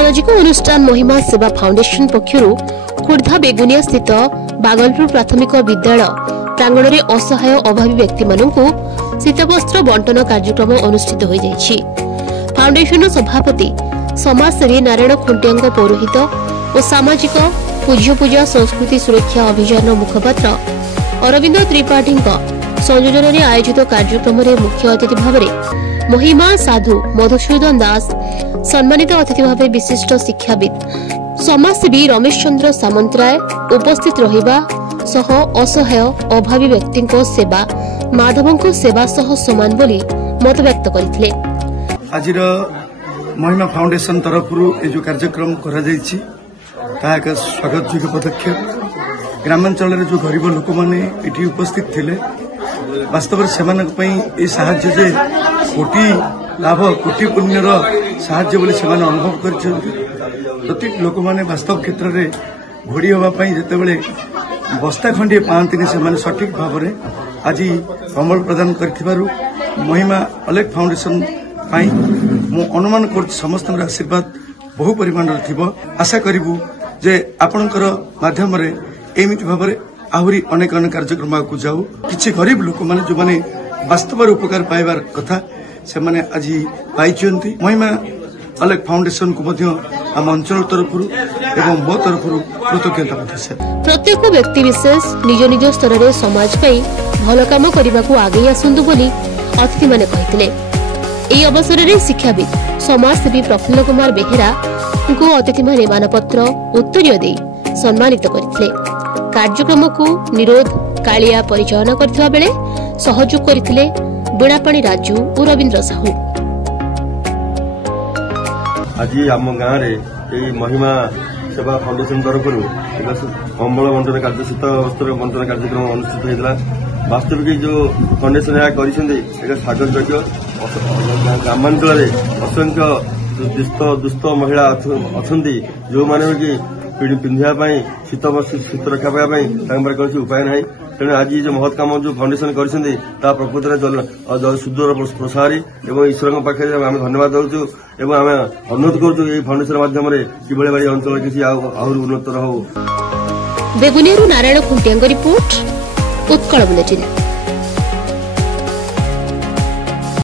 सामाजिक अनुष्ठान महिमा सेवा फाउंडेशन पक्षर खोर्धा बेगुनिया स्थित बागलपुर प्राथमिक विद्यालय प्रांगण में असहाय अभावी व्यक्ति शीतवस्त्र बंटन कार्यक्रम अनुष्ठित हो जाइछि। फाउंडेशन सभापति समाजसेवी नारायण खुंटिया पौरोहित और सामाजिक पूज्य पूजा संस्कृति सुरक्षा अभियान मुखपात्र अरविंद त्रिपाठी संयोजन में आयोजित कार्यक्रम में मुख्य अतिथि भाव महिमा साधु मधुसूदन दास, सम्मानित अतिथि भाव विशिष्ट शिक्षाविद समाजसेवी रमेश चंद्र सामंतराय उपस्थित रहिबा सह असहाय अभावी व्यक्ति सेवा माधव सेवा सह समान बोली मत व्यक्त करथिले। आज महिमा फाउंडेशन तरफ जो कार्यक्रम करा जायछि ता एक स्वागत योग्य पदक्षेप। ग्रामांचल जो गरीब लोक माने एठी उपस्थित थिले वास्तव से साहाय्य जे कोटी लाभ कोटी पुण्यर साहाय्य बोली से अनुभव कर प्रति लोक मैंने वास्तव क्षेत्र में घोड़ी होगापाई जितेबले बस्ता खंडे पाती से सठिक भाव में आज कमल प्रदान कर महिमा अलेख फाउंडेशन मु अनुमान कर समस्त आशीर्वाद बहु परिमाण आशा करूँ जे आपणकर माध्यम एमती भाव में आहरी अनेक अनेक कार्यक्रम को जाऊ किसी गरीब लोक मैंने जो मैंने वास्तव उपकार पाइबार कथा से मैंने आज पाई महिमा अलेख फाउंडेशन को आम अंचल तरफ एवं मो तरफ कृतज्ञता प्रकाश। प्रत्येक व्यक्ति विशेष निज निज स्तर में समाज भल काम करने को आगे आसतु बोली अतिथि माने कहिथिले। एही अवसर में शिक्षाविद समाजसेवी प्रफुल्ल कुमार बेहेरा को अतिथि माने मानपत्र उत्तरीय दे सम्मानित करथिले। कार्यक्रम को निरोध कालिया परिचालन करथिबा बेले सहयोग करथिले बीणापाणी राजू और रविंद्र साहू। आज आम गाँव में महिमा सेवा फाउंडेशन तरफ कंबल बंटन कार्य शीत वस्त्र बंटन कार्यक्रम अनुष्ठित होता। वास्तविक जो फाउंडेशन कर स्वागत योग्य। ग्रामांचल असंख्य दुष्ट महिला अच्छा जो मैंने कि पिंधापी शीत रखा पाई कौन उपाय ना तेणु आज जो महत् कम जो फाउंडेशन कर प्रकृत में सुदूर प्रसारी और ईश्वर पाखे आम धन्यवाद दौचु और आम अनुरोध करुँ फाउंडेशन माध्यम कि अंचल किसी आहरी उन्नत हो। Begunia Narayan Khuntia report Utkal bulletin.